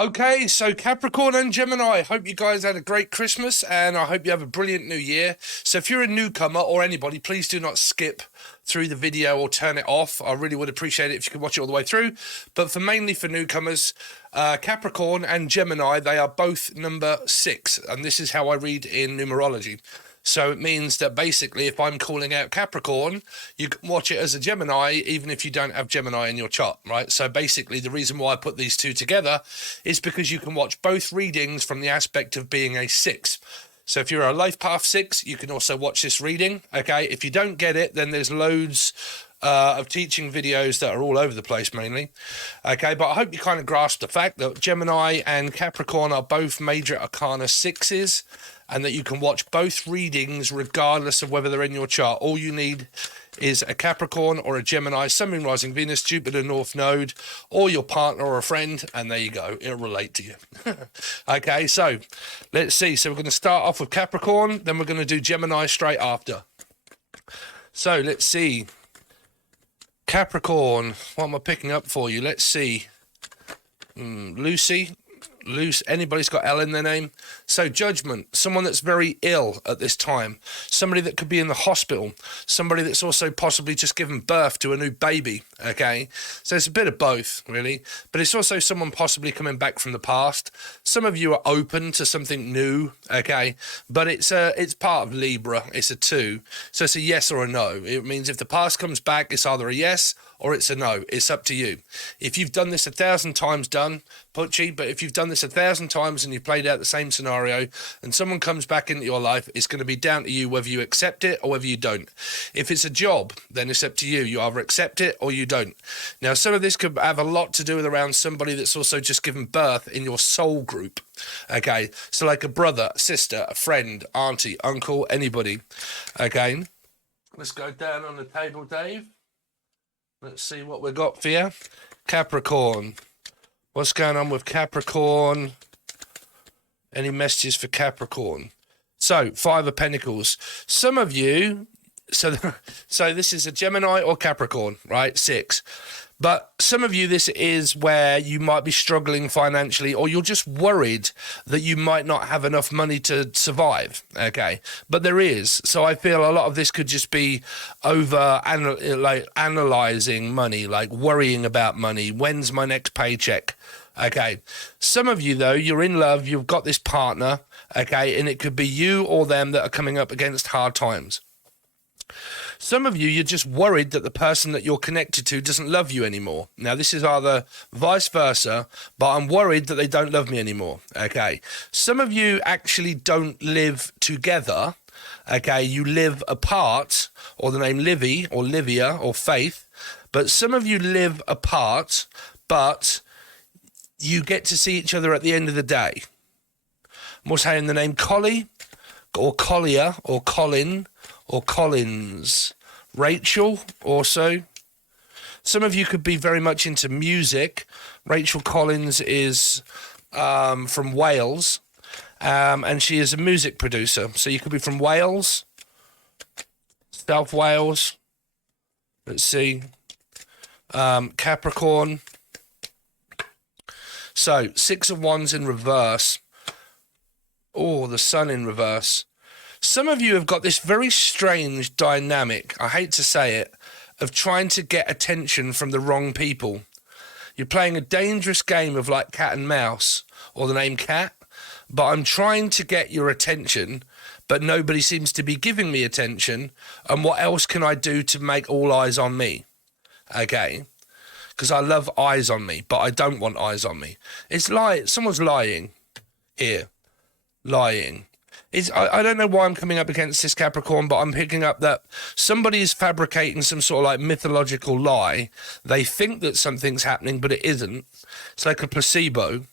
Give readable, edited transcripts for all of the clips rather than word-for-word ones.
Okay, so Capricorn and Gemini, I hope you guys had a great Christmas and I hope you have a brilliant new year. So if you're a newcomer or anybody, please do not skip through the video or turn it off. I really would appreciate it if you could watch it all the way through. But mainly for newcomers, Capricorn and Gemini, they are both number 6. And this is how I read in numerology. So it means that basically if I'm calling out Capricorn, you can watch it as a Gemini, even if you don't have Gemini in your chart, right? So basically the reason why I put these two together is because you can watch both readings from the aspect of being a 6. So if you're a life path 6, you can also watch this reading, okay? If you don't get it, then there's loads of teaching videos that are all over the place mainly, okay? But I hope you kind of grasp the fact that Gemini and Capricorn are both major arcana 6s, and that you can watch both readings regardless of whether they're in your chart. All you need is a Capricorn or a Gemini, Sun, Moon, Rising, Venus, Jupiter, North Node, or your partner or a friend, and there you go. It'll relate to you. Okay, so let's see. So we're going to start off with Capricorn, then we're going to do Gemini straight after. So let's see. Capricorn, what am I picking up for you? Let's see. Lucy. Anybody's got L in their name. So Judgment, someone that's very ill at this time, somebody that could be in the hospital, somebody that's also possibly just given birth to a new baby, okay? So it's a bit of both, really, but it's also someone possibly coming back from the past. Some of you are open to something new, okay? But it's part of Libra. It's a 2, so it's a yes or a no. It means if the past comes back, it's either a yes or it's a no. It's up to you. If you've done this 1,000 times, done, Pucci, but if you've done this 1,000 times and you've played out the same scenario and someone comes back into your life, it's going to be down to you whether you accept it or whether you don't. If it's a job, then it's up to you. You either accept it or you don't. Now, some of this could have a lot to do with around somebody that's also just given birth in your soul group. Okay, so like a brother, sister, a friend, auntie, uncle, anybody. Okay, let's go down on the table, Dave. Let's see what we've got for you. Capricorn. What's going on with Capricorn? Any messages for Capricorn? So, 5 of Pentacles. Some of you, so this is a Gemini or Capricorn, right? 6. But some of you, this is where you might be struggling financially, or you're just worried that you might not have enough money to survive, okay? But there is. So I feel a lot of this could just be analyzing money, like worrying about money. When's my next paycheck? Okay. Some of you, though, you're in love, you've got this partner, okay? And it could be you or them that are coming up against hard times. Some of you, you're just worried that the person that you're connected to doesn't love you anymore. Now, this is either vice versa, but I'm worried that they don't love me anymore, okay? Some of you actually don't live together, okay? You live apart, or the name Livy, or Livia, or Faith, but some of you live apart, but you get to see each other at the end of the day. I'm also saying the name Collie, or Collier, or Colin, or Collins. Rachel, also. Some of you could be very much into music. Rachel Collins is from Wales, and she is a music producer. So you could be from Wales, South Wales. Let's see. Capricorn. So, 6 of Wands in reverse. Oh, the Sun in reverse. Some of you have got this very strange dynamic, I hate to say it, of trying to get attention from the wrong people. You're playing a dangerous game of like cat and mouse, or the name cat, but I'm trying to get your attention, but nobody seems to be giving me attention, and what else can I do to make all eyes on me? Okay? Because I love eyes on me, but I don't want eyes on me. It's like someone's lying here. Lying. I don't know why I'm coming up against this Capricorn, but I'm picking up that somebody is fabricating some sort of like mythological lie. They think that something's happening, but it isn't. It's like a placebo.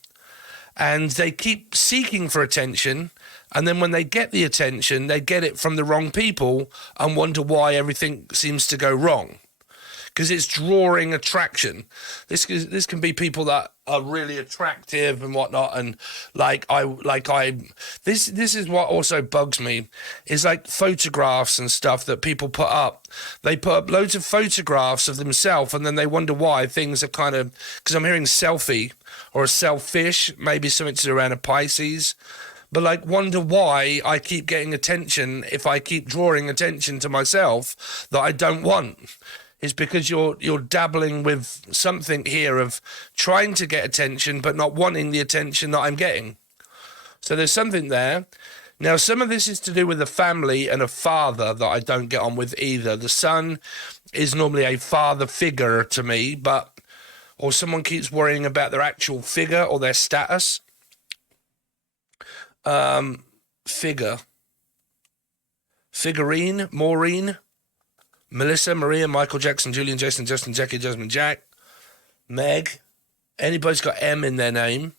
And they keep seeking for attention. And then when they get the attention, they get it from the wrong people and wonder why everything seems to go wrong. because it's drawing attraction. This can be people that are really attractive and whatnot, and this is what also bugs me, is like photographs and stuff that people put up. They put up loads of photographs of themselves, and then they wonder why things are kind of, because I'm hearing selfie or a selfish, maybe something to do around a Pisces. But like, wonder why I keep getting attention if I keep drawing attention to myself that I don't want. It's because you're dabbling with something here of trying to get attention but not wanting the attention that I'm getting. So there's something there. Now, some of this is to do with a family and a father that I don't get on with either. The son is normally a father figure to me, or someone keeps worrying about their actual figure or their status. Figurine, Maureen, Melissa, Maria, Michael, Jackson, Julian, Jason, Justin, Jackie, Jasmine, Jack, Meg. Anybody's got M in their name.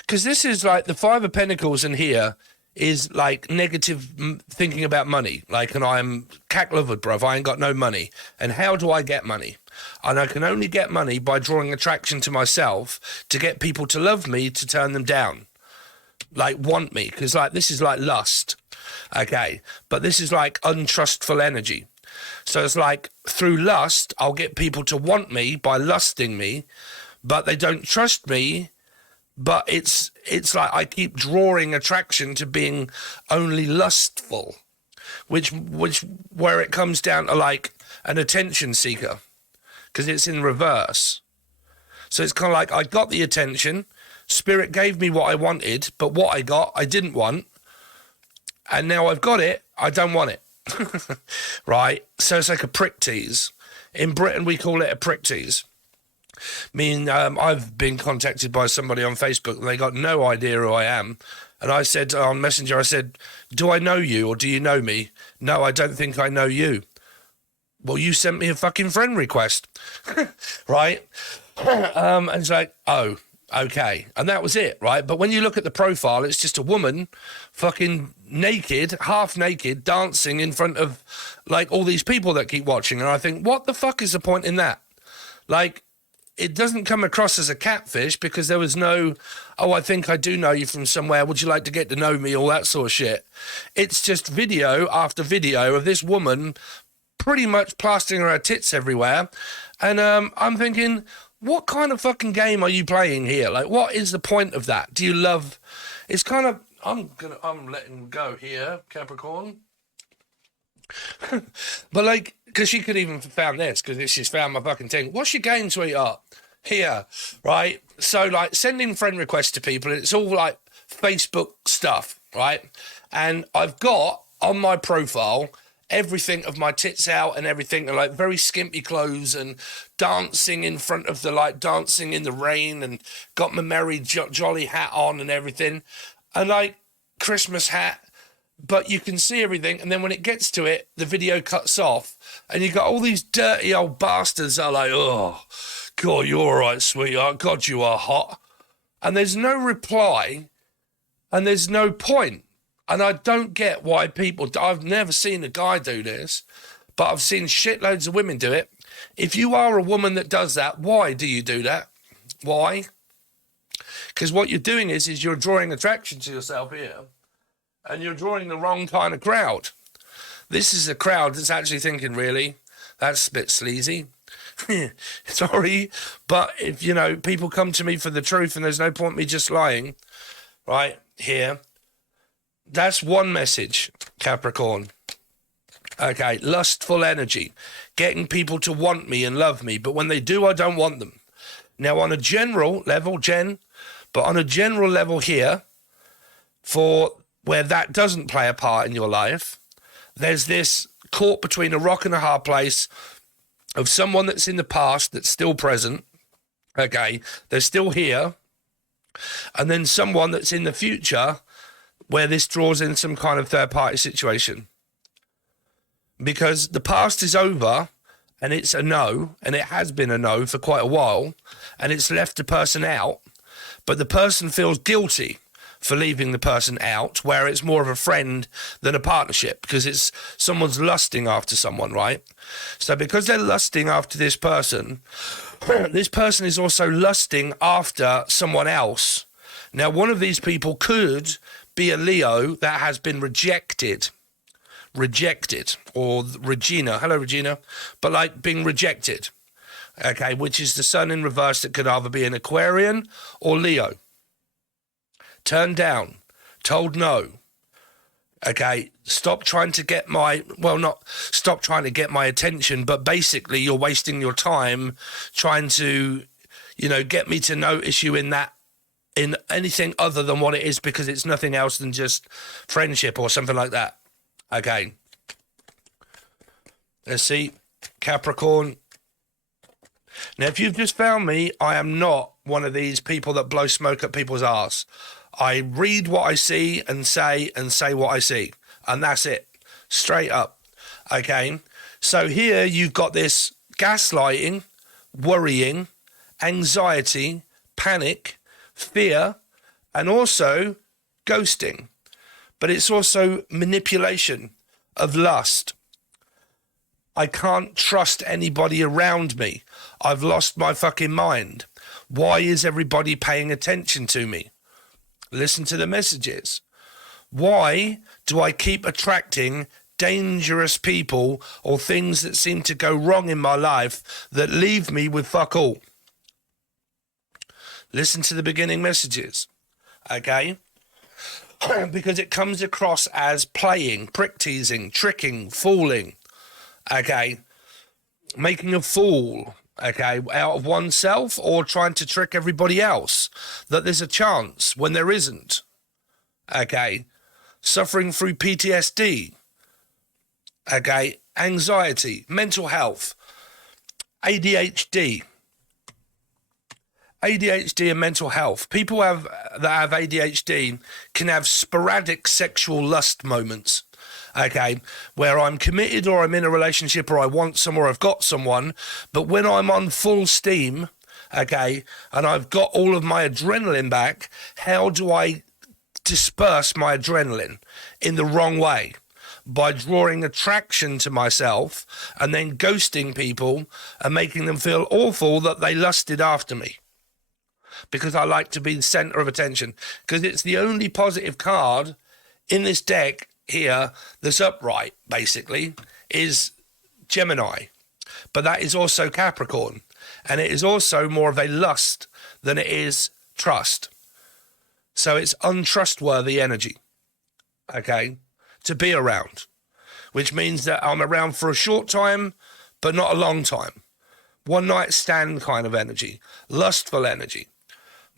Because this is like the Five of Pentacles in here is like negative thinking about money. Like, and I'm cack-livered, bruv. I ain't got no money. And how do I get money? And I can only get money by drawing attraction to myself to get people to love me, to turn them down. Like, want me. Because, like, this is like lust. Okay. But this is like untrustful energy. So it's like through lust, I'll get people to want me by lusting me, but they don't trust me. But it's like I keep drawing attraction to being only lustful, which where it comes down to like an attention seeker, because it's in reverse. So it's kind of like I got the attention, spirit gave me what I wanted, but what I got I didn't want, and now I've got it, I don't want it. Right? So it's like a prick tease. In Britain we call it a prick tease. I've been contacted by somebody on Facebook and they got no idea who I am. And I said on Messenger, I said, do I know you or do you know me? No, I don't think I know you. Well, you sent me a fucking friend request. Right? And it's like, oh, okay. And that was it, right? But when you look at the profile, it's just a woman fucking naked, half naked, dancing in front of like all these people that keep watching. And I think, what the fuck is the point in that? Like, it doesn't come across as a catfish because there was no, oh, I think I do know you from somewhere. Would you like to get to know me? All that sort of shit. It's just video after video of this woman pretty much plastering her tits everywhere. And I'm thinking, what kind of fucking game are you playing here? Like, what is the point of that? Do you love, it's kind of, I'm letting go here, Capricorn. But like, because she could even found this, because she's found my fucking thing. What's your game, sweetheart? Here, right? So like sending friend requests to people, it's all like Facebook stuff, right? And I've got on my profile everything of my tits out and everything, and like very skimpy clothes and dancing in front of the, like dancing in the rain, and got my merry jolly hat on and everything, and like Christmas hat. But you can see everything, and then when it gets to it, the video cuts off, and you got all these dirty old bastards that are like, oh, God, you're all right, sweetheart. God, you are hot. And there's no reply, and there's no point. And I don't get why people, I've never seen a guy do this, but I've seen shitloads of women do it. If you are a woman that does that, why do you do that? Why? Because what you're doing is you're drawing attraction to yourself here. And you're drawing the wrong kind of crowd. This is a crowd that's actually thinking, really, that's a bit sleazy. Sorry, but if, you know, people come to me for the truth and there's no point me just lying, right, here, that's one message, Capricorn. Okay, lustful energy, getting people to want me and love me, but when they do, I don't want them. Now, on a general level, but on a general level here, for where that doesn't play a part in your life, there's this caught between a rock and a hard place of someone that's in the past that's still present, okay, they're still here, and then someone that's in the future where this draws in some kind of third-party situation. Because the past is over, and it's a no, and it has been a no for quite a while, and it's left the person out, but the person feels guilty for leaving the person out, where it's more of a friend than a partnership, because it's someone's lusting after someone, right? So because they're lusting after this person is also lusting after someone else. Now, one of these people could be a Leo that has been rejected, or Regina, hello Regina, but like being rejected, okay, which is the sun in reverse that could either be an Aquarian or Leo. Turned down, told no, okay, stop trying to get my, well, not stop trying to get my attention, but basically you're wasting your time trying to, get me to notice you in anything other than what it is, because it's nothing else than just friendship or something like that. Okay. Let's see. Capricorn. Now, if you've just found me, I am not one of these people that blow smoke at people's arse. I read what I see and say what I see. And that's it. Straight up. Okay. So here you've got this gaslighting, worrying, anxiety, panic, fear, and also ghosting. But it's also manipulation of lust. I can't trust anybody around me. I've lost my fucking mind. Why is everybody paying attention to me? Listen to the messages. Why do I keep attracting dangerous people or things that seem to go wrong in my life that leave me with fuck all? Listen to the beginning messages, okay? Because it comes across as playing, prick teasing, tricking, fooling, okay? Making a fool, okay, out of oneself, or trying to trick everybody else that there's a chance when there isn't, okay? Suffering through PTSD, okay? Anxiety, mental health, ADHD and mental health. People that have ADHD can have sporadic sexual lust moments, okay, where I'm committed or I'm in a relationship or I want some or I've got someone, but when I'm on full steam, okay, and I've got all of my adrenaline back, how do I disperse my adrenaline in the wrong way? By drawing attraction to myself and then ghosting people and making them feel awful that they lusted after me. Because I like to be the center of attention. Because it's the only positive card in this deck here that's upright, basically, is Gemini. But that is also Capricorn. And it is also more of a lust than it is trust. So it's untrustworthy energy, okay, to be around. Which means that I'm around for a short time, but not a long time. One night stand kind of energy. Lustful energy.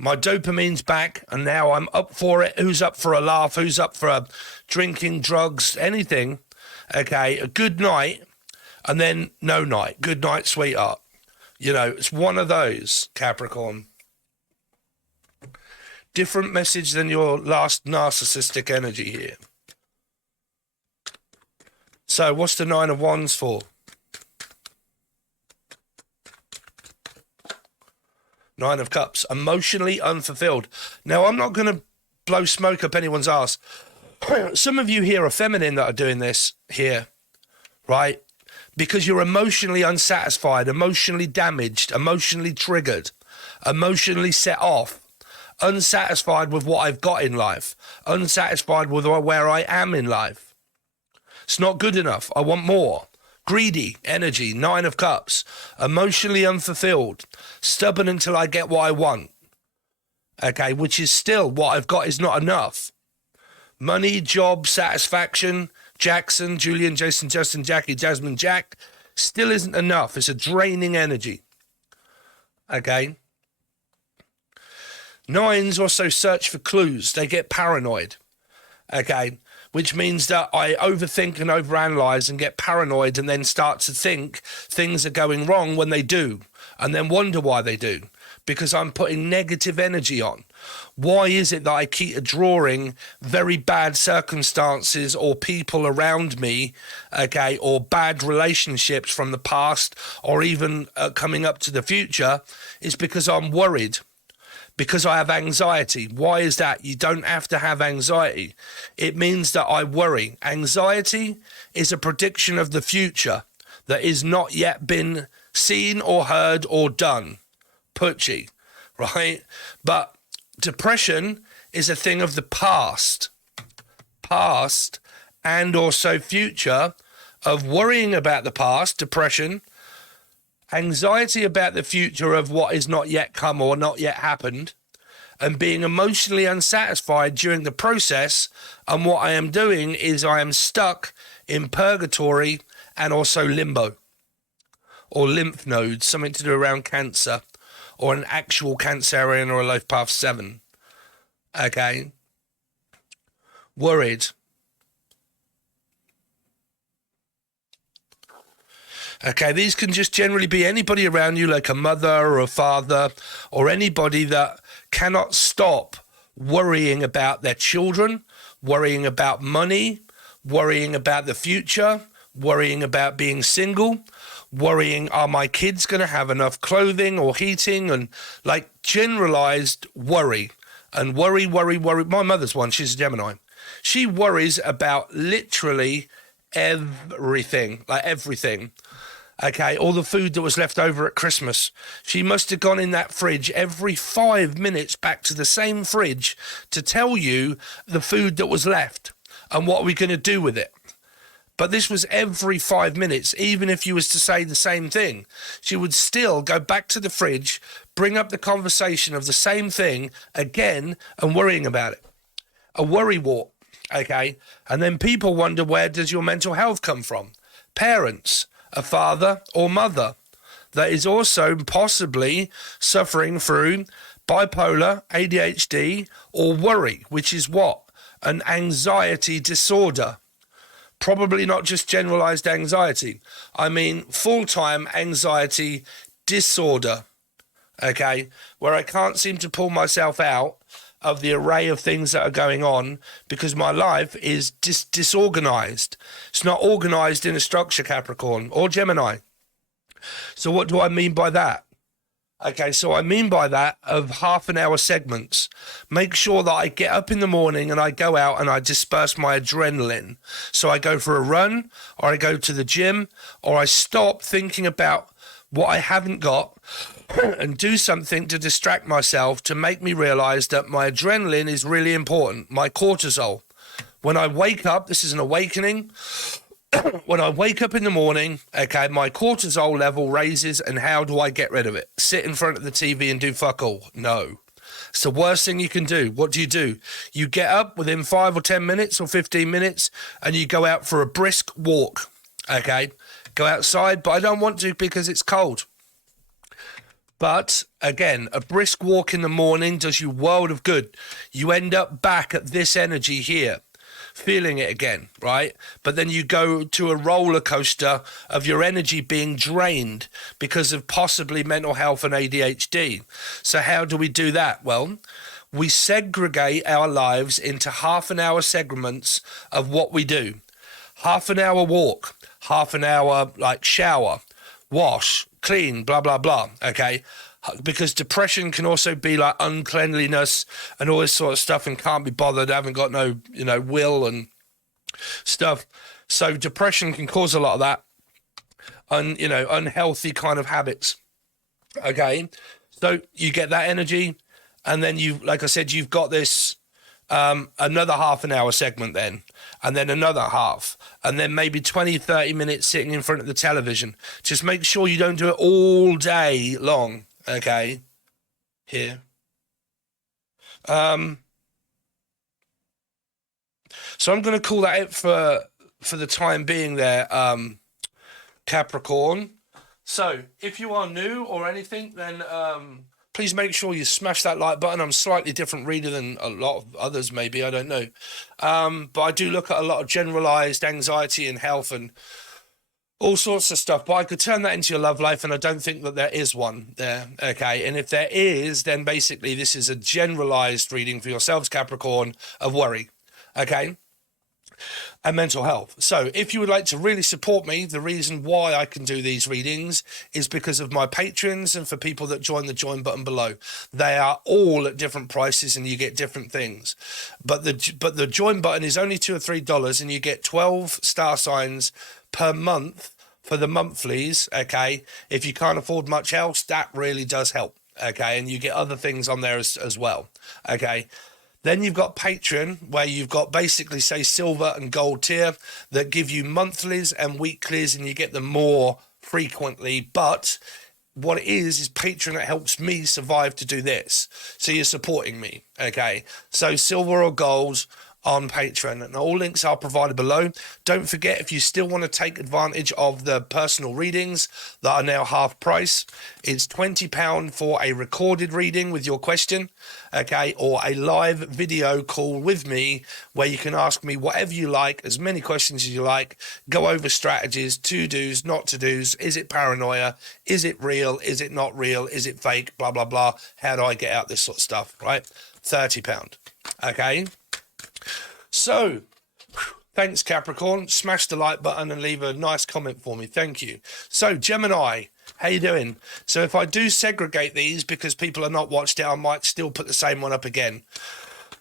My dopamine's back, and now I'm up for it. Who's up for a laugh? Who's up for drinking, drugs, anything? Okay, a good night, and then no night. Good night, sweetheart. It's one of those, Capricorn. Different message than your last narcissistic energy here. So, what's the Nine of Wands for? Nine of Cups, emotionally unfulfilled. Now, I'm not going to blow smoke up anyone's ass. Some of you here are feminine that are doing this here, right? Because you're emotionally unsatisfied, emotionally damaged, emotionally triggered, emotionally set off, unsatisfied with what I've got in life, unsatisfied with where I am in life. It's not good enough. I want more. Greedy energy, Nine of Cups, emotionally unfulfilled, stubborn until I get what I want, okay, which is still what I've got is not enough. Money, job, satisfaction, Jackson, Julian, Jason, Justin, Jackie, Jasmine, Jack, still isn't enough. It's a draining energy, okay. Nines also search for clues. They get paranoid, okay. Which means that I overthink and overanalyze and get paranoid and then start to think things are going wrong when they do, and then wonder why they do, because I'm putting negative energy on. Why is it that I keep drawing very bad circumstances or people around me, okay, or bad relationships from the past or even coming up to the future? Is because I'm worried. because I have anxiety. Why is that? You don't have to have anxiety. It means that I worry. Anxiety is a prediction of the future that is not yet been seen or heard or done. Putchy, right? But depression is a thing of the past and also future, of worrying about the past, depression, anxiety about the future of what is not yet come or not yet happened, and being emotionally unsatisfied during the process. And what I am doing is I am stuck in purgatory and also limbo, or lymph nodes, something to do around cancer, or an actual Cancerian or a life path 7. Okay. Worried. Okay, these can just generally be anybody around you, like a mother or a father, or anybody that cannot stop worrying about their children, worrying about money, worrying about the future, worrying about being single, worrying, are my kids going to have enough clothing or heating, and like generalized worry. And worry. My mother's one, she's a Gemini. She worries about literally everything, like everything. Okay, all the food that was left over at Christmas. She must have gone in that fridge every 5 minutes back to the same fridge to tell you the food that was left and what are we going to do with it. But this was every 5 minutes. Even if you was to say the same thing, she would still go back to the fridge, bring up the conversation of the same thing again and worrying about it. A worry wart, okay? And then people wonder, where does your mental health come from? Parents, a father or mother that is also possibly suffering through bipolar, ADHD, or worry, which is what? An anxiety disorder. Probably not just generalized anxiety. I mean, full-time anxiety disorder, okay? Where I can't seem to pull myself out of the array of things that are going on because my life is disorganized. It's not organized in a structure, Capricorn or Gemini. So what do I mean by that? Okay, so I mean by that of half-an-hour segments. Make sure that I get up in the morning and I go out and I disperse my adrenaline. So I go for a run, or I go to the gym, or I stop thinking about what I haven't got and do something to distract myself to make me realize that my adrenaline is really important, my cortisol. When I wake up, this is an awakening. When I wake up in the morning, okay, my cortisol level raises, and how do I get rid of it? Sit in front of the TV and do fuck all? No. It's the worst thing you can do. What do? You get up within 5 or 10 minutes or 15 minutes and you go out for a brisk walk, okay? Go outside, but I don't want to because it's cold. But again, a brisk walk in the morning does you world of good. You end up back at this energy here, feeling it again, right? But then you go to a roller coaster of your energy being drained because of possibly mental health and ADHD. So how do we do that? Well, we segregate our lives into half-an-hour segments of what we do. Half-an-hour walk, half-an-hour like shower, wash, clean, blah, blah, blah, okay? Because depression can also be like uncleanliness and all this sort of stuff and can't be bothered, haven't got no, will and stuff. So depression can cause a lot of that, unhealthy kind of habits, okay? So you get that energy and then like I said, you've got this another half-an-hour segment then, and then another half, and then maybe 20, 30 minutes sitting in front of the television. Just make sure you don't do it all day long, okay? Here. So I'm going to call that it for the time being there, Capricorn. So if you are new or anything, then please make sure you smash that like button. I'm a slightly different reader than a lot of others, maybe, I don't know. But I do look at a lot of generalized anxiety and health and all sorts of stuff. But I could turn that into your love life, and I don't think that there is one there, okay? And if there is, then basically this is a generalized reading for yourselves, Capricorn, of worry, okay? and mental health. So if you would like to really support me, the reason why I can do these readings is because of my patrons and for people that join the join button below. They are all at different prices and you get different things. But the join button is only $2 or $3 and you get 12 star signs per month for the monthlies, okay? If you can't afford much else, that really does help, okay? And you get other things on there as well, okay? Then you've got Patreon, where you've got basically, say, silver and gold tier that give you monthlies and weeklies, and you get them more frequently. But what it is Patreon that helps me survive to do this. So you're supporting me, okay? So silver or gold on Patreon, and all links are provided below. Don't forget, if you still want to take advantage of the personal readings that are now half price, it's £20 for a recorded reading with your question, okay, or a live video call with me where you can ask me whatever you like, as many questions as you like, go over strategies, to-dos, not to-dos, is it paranoia, is it real, is it not real, is it fake, blah, blah, blah, how do I get out this sort of stuff, right? £30, okay? So, thanks Capricorn. Smash the like button and leave a nice comment for me. Thank you. So, Gemini, how you doing? So if I do segregate these because people are not watched it, I might still put the same one up again.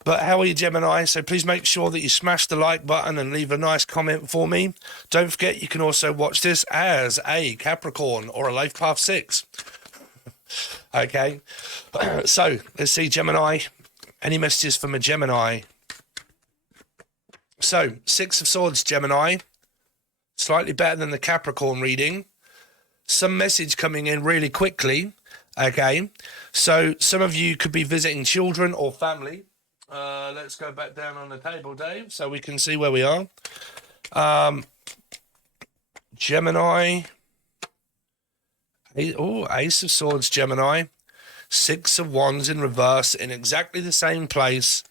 But how are you, Gemini? So please make sure that you smash the like button and leave a nice comment for me. Don't forget, you can also watch this as a Capricorn or a Life Path 6. Okay. So, let's see, Gemini. Any messages from a Gemini? So, Six of Swords, Gemini, slightly better than the Capricorn reading. Some message coming in really quickly, okay? So, some of you could be visiting children or family. Let's go back down on the table, Dave, so we can see where we are. Gemini. Ace of Swords, Gemini. Six of Wands in reverse in exactly the same place.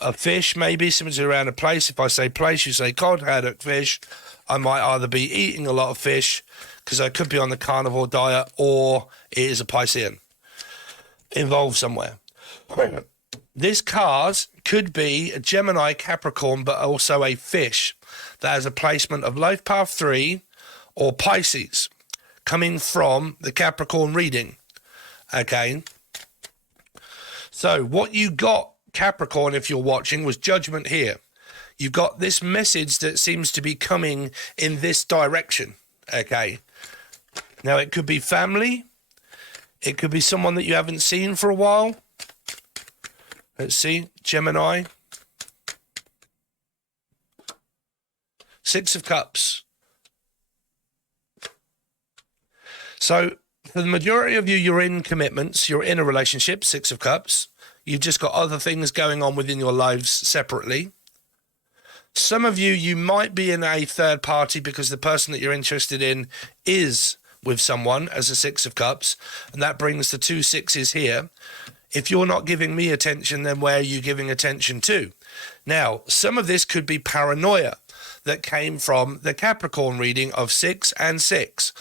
A fish, maybe something's around a place. If I say place, you say cod, haddock, fish. I might either be eating a lot of fish because I could be on the carnivore diet, or it is a Piscean involved somewhere. This card could be a Gemini, Capricorn, but also a fish that has a placement of Life Path 3 or Pisces coming from the Capricorn reading. Okay. So what you got, Capricorn, if you're watching, was judgment here. You've got this message that seems to be coming in this direction, okay? Now, it could be family. It could be someone that you haven't seen for a while. Let's see, Gemini. Six of Cups. So, for the majority of you, you're in commitments. You're in a relationship, Six of Cups. You've just got other things going on within your lives separately. Some of you, you might be in a third party because the person that you're interested in is with someone as a Six of Cups, and that brings the two sixes here. If you're not giving me attention, then where are you giving attention to? Now, some of this could be paranoia that came from the Capricorn reading of 6 and 6.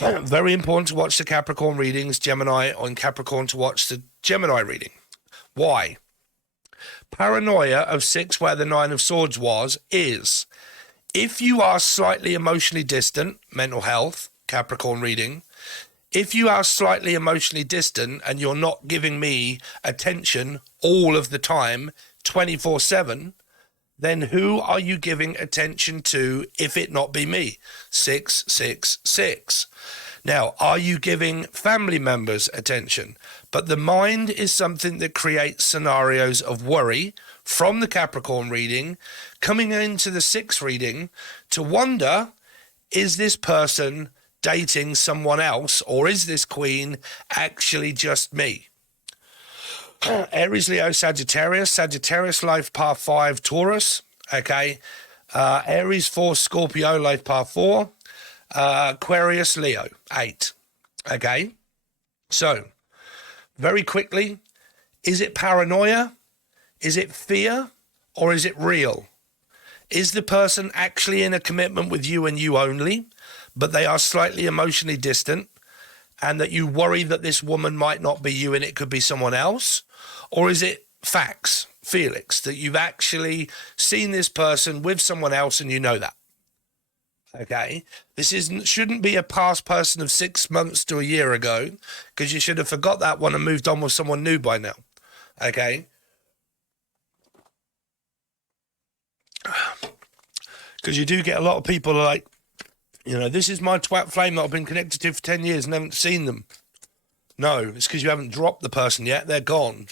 Very important to watch the Capricorn readings, Gemini, on Capricorn to watch the Gemini reading. Why? Paranoia of 6, where the 9 of Swords was, is if you are slightly emotionally distant, mental health, Capricorn reading, if you are slightly emotionally distant and you're not giving me attention all of the time, 24/7, then who are you giving attention to if it not be me? 666. Now, are you giving family members attention? But the mind is something that creates scenarios of worry from the Capricorn reading, coming into the 6 reading to wonder, is this person dating someone else, or is this queen actually just me? Aries, Leo, Sagittarius. Sagittarius, Life Path 5, Taurus. Okay. Aries 4, Scorpio, Life Path 4. Aquarius, Leo, 8. Okay. So, very quickly, is it paranoia? Is it fear? Or is it real? Is the person actually in a commitment with you and you only, but they are slightly emotionally distant, and that you worry that this woman might not be you and it could be someone else? Or is it facts? Felix, that you've actually seen this person with someone else and you know that. Okay, this shouldn't be a past person of 6 months to a year ago, because you should have forgot that one and moved on with someone new by now. Okay, because you do get a lot of people like, you know, this is my twat flame that I've been connected to for 10 years and haven't seen them. No, it's because you haven't dropped the person yet. They're gone.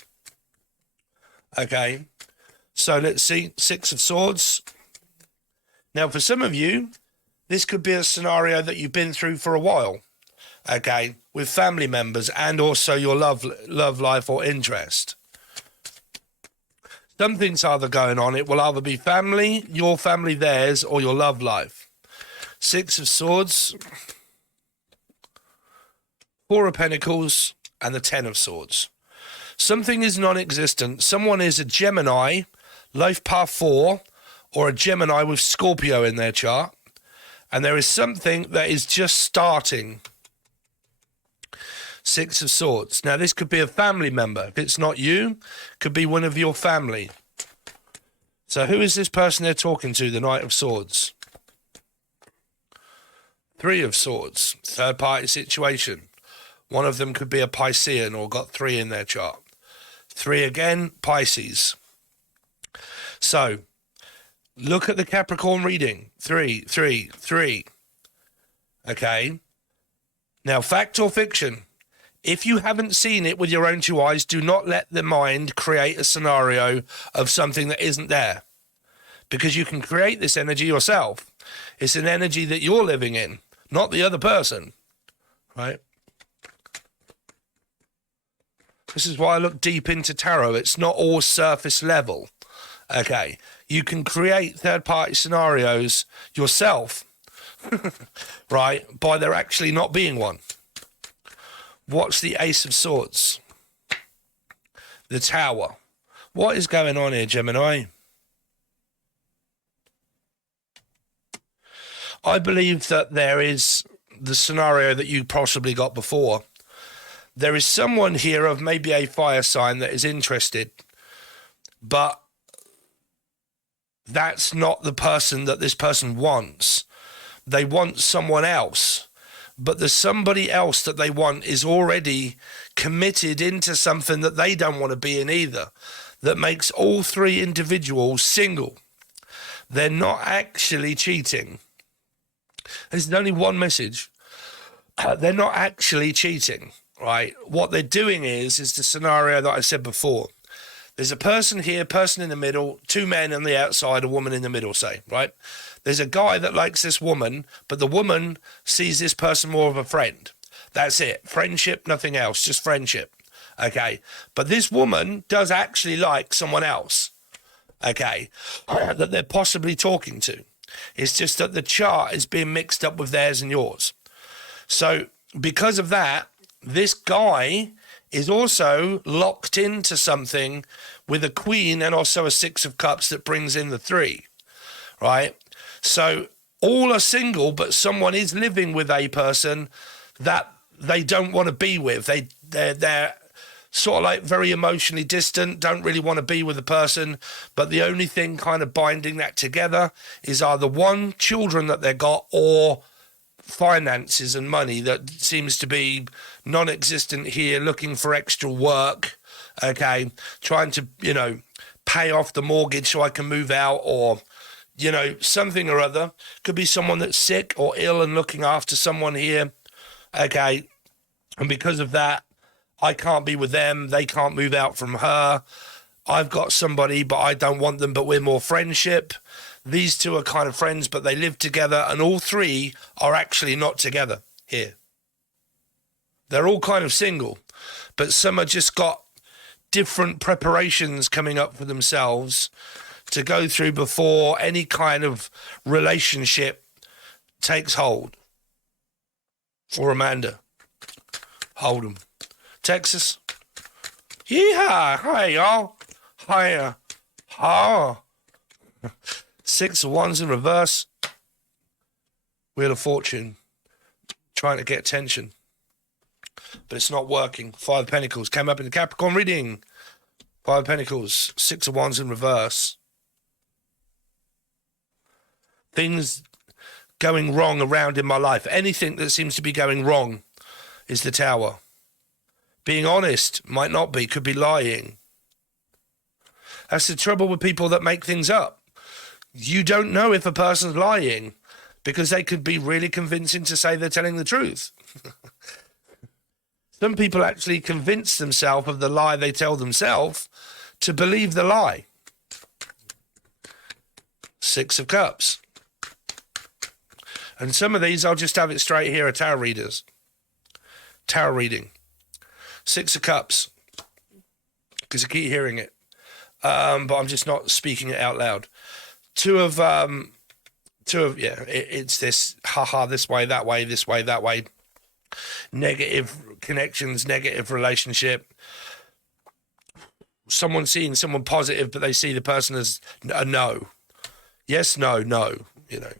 Okay, so let's see. 6 of Swords. Now, for some of you, this could be a scenario that you've been through for a while, okay, with family members and also your love life or interest. Something's either going on. It will either be family, your family, theirs, or your love life. 6 of Swords, 4 of Pentacles, and the 10 of Swords. Something is non-existent. Someone is a Gemini, life path 4, or a Gemini with Scorpio in their chart. And there is something that is just starting. 6 of Swords. Now, this could be a family member. If it's not you, could be one of your family. So who is this person they're talking to, the Knight of Swords? 3 of Swords. Third party situation. One of them could be a Piscean or got 3 in their chart. 3 again, Pisces. So, look at the Capricorn reading. 3, 3, 3. Okay. Now, fact or fiction? If you haven't seen it with your own 2 eyes, do not let the mind create a scenario of something that isn't there. Because you can create this energy yourself. It's an energy that you're living in, not the other person. Right? This is why I look deep into tarot. It's not all surface level. Okay. You can create third-party scenarios yourself, right, by there actually not being one. What's the Ace of Swords? The Tower. What is going on here, Gemini? I believe that there is the scenario that you possibly got before. There is someone here of maybe a fire sign that is interested, but that's not the person that this person wants. They want someone else, but the somebody else that they want is already committed into something that they don't want to be in either, that makes all 3 individuals single. They're not actually cheating. There's only one message. They're not actually cheating, right? What they're doing is the scenario that I said before. There's a person here, person in the middle, 2 men on the outside, a woman in the middle, say, right? There's a guy that likes this woman, but the woman sees this person more of a friend. That's it. Friendship, nothing else, just friendship. Okay. But this woman does actually like someone else. Okay. That they're possibly talking to. It's just that the chart is being mixed up with theirs and yours. So because of that, this guy is also locked into something with a Queen and also a 6 of Cups that brings in the 3, right? So all are single, but someone is living with a person that they don't want to be with. They're sort of like very emotionally distant, don't really want to be with the person, but the only thing kind of binding that together is either one, children that they got, or finances and money that seems to be non-existent here, looking for extra work, okay, trying to, you know, pay off the mortgage so I can move out, or, you know, something or other. Could be someone that's sick or ill and looking after someone here, okay, and because of that, I can't be with them, they can't move out from her. I've got somebody, but I don't want them, but we're more friendship. These 2 are kind of friends, but they live together, and all 3 are actually not together here. They're all kind of single, but some have just got different preparations coming up for themselves to go through before any kind of relationship takes hold. Or Amanda. Hold 'em. Texas. Yeehaw. Hi, y'all. Hiya. Ha. 6 of Wands in reverse. Wheel of Fortune. Trying to get attention. But it's not working. 5 of Pentacles came up in the Capricorn reading. Five of Pentacles, Six of Wands in reverse. Things going wrong around in my life. Anything that seems to be going wrong is the Tower. Being honest might not be, could be lying. That's the trouble with people that make things up. You don't know if a person's lying because they could be really convincing to say they're telling the truth. Some people actually convince themselves of the lie they tell themselves to believe the lie. Six of Cups. And some of these, I'll just have it straight here, are tarot readers. Tarot reading. Six of Cups. Because I keep hearing it. But I'm just not speaking it out loud. Two of, it's this, haha, this way, that way, this way, that way. Negative connections, negative relationship. Someone seeing someone positive, but they see the person as a no. Yes, no, no, you know.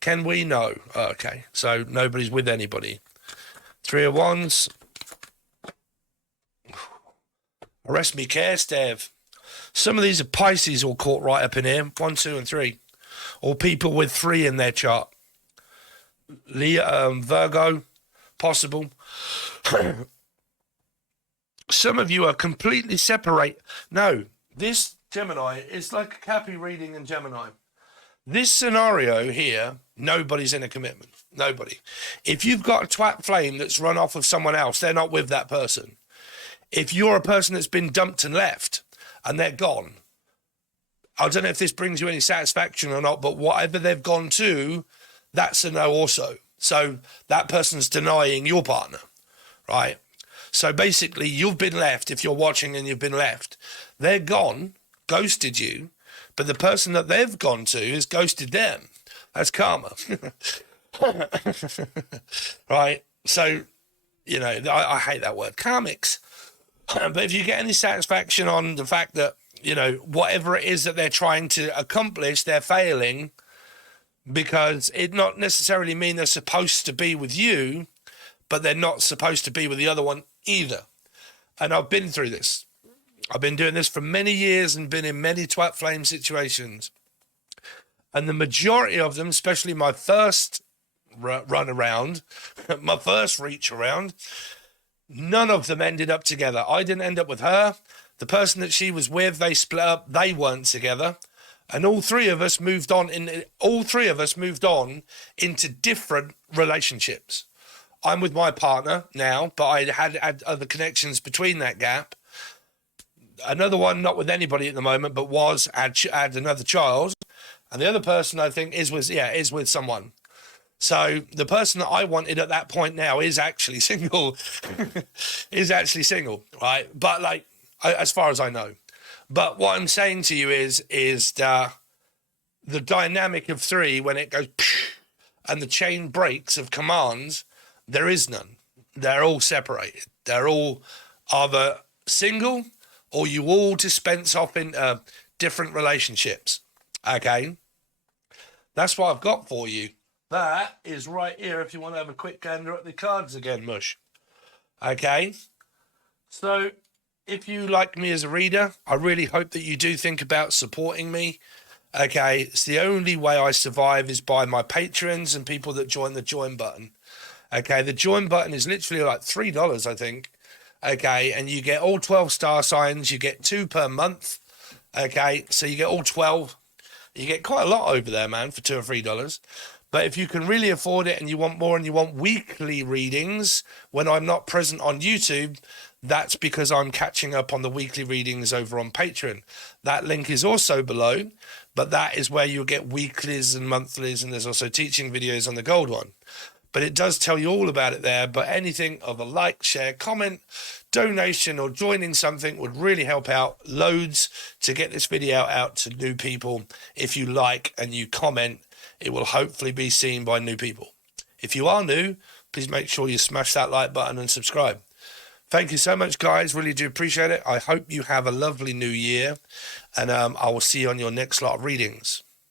Can we? No. Okay, so nobody's with anybody. Three of Wands. Arrest me care, Steph. Some of these are Pisces all caught right up in here. 1, 2, and 3. Or people with 3 in their chart. Virgo, possible. Some of you are completely separate. No, this Gemini is like a Cappy reading in Gemini. This scenario here, nobody's in a commitment. Nobody. If you've got a twat flame that's run off with someone else, they're not with that person. If you're a person that's been dumped and left and they're gone, I don't know if this brings you any satisfaction or not, but whatever they've gone to, that's a no also. So that person's denying your partner, right? So basically you've been left, if you're watching and you've been left, they're gone, ghosted you, but the person that they've gone to has ghosted them. That's karma. Right? So, you know, I hate that word, karmics. But if you get any satisfaction on the fact that, you know, whatever it is that they're trying to accomplish, they're failing, because it not necessarily mean they're supposed to be with you, but they're not supposed to be with the other one either. And I've been through this. I've been doing this for many years and been in many twat flame situations. And the majority of them, especially my first run around, my first reach around, none of them ended up together. I didn't end up with her. The person that she was with, they split up. They weren't together. And all three of us moved on into different relationships. I'm with my partner now, but I had other connections between that gap. Another one, not with anybody at the moment, but had another child. And the other person, I think, is with someone. So the person that I wanted at that point now is actually single. Right? But like, as far as I know. But what I'm saying to you is the dynamic of 3, when it goes and the chain breaks of commands, there is none. They're all separated. They're all either single or you all dispense off into different relationships. Okay? That's what I've got for you. That is right here if you want to have a quick gander at the cards again, Mush. Okay? So, if you like me as a reader, I really hope that you do think about supporting me. Okay? It's the only way I survive is by my patrons and people that join the join button. Okay? The join button is literally like $3, I think. Okay? And you get all 12 star signs. You get 2 per month. Okay? So you get all 12. You get quite a lot over there, man, for $2 or $3. But if you can really afford it and you want more and you want weekly readings when I'm not present on YouTube, that's because I'm catching up on the weekly readings over on Patreon. That link is also below, but that is where you'll get weeklies and monthlies, and there's also teaching videos on the gold one. But it does tell you all about it there. But anything of a like, share, comment, donation, or joining something would really help out loads to get this video out to new people. If you like and you comment, it will hopefully be seen by new people. If you are new, please make sure you smash that like button and subscribe. Thank you so much, guys. Really do appreciate it. I hope you have a lovely new year, and I will see you on your next lot of readings.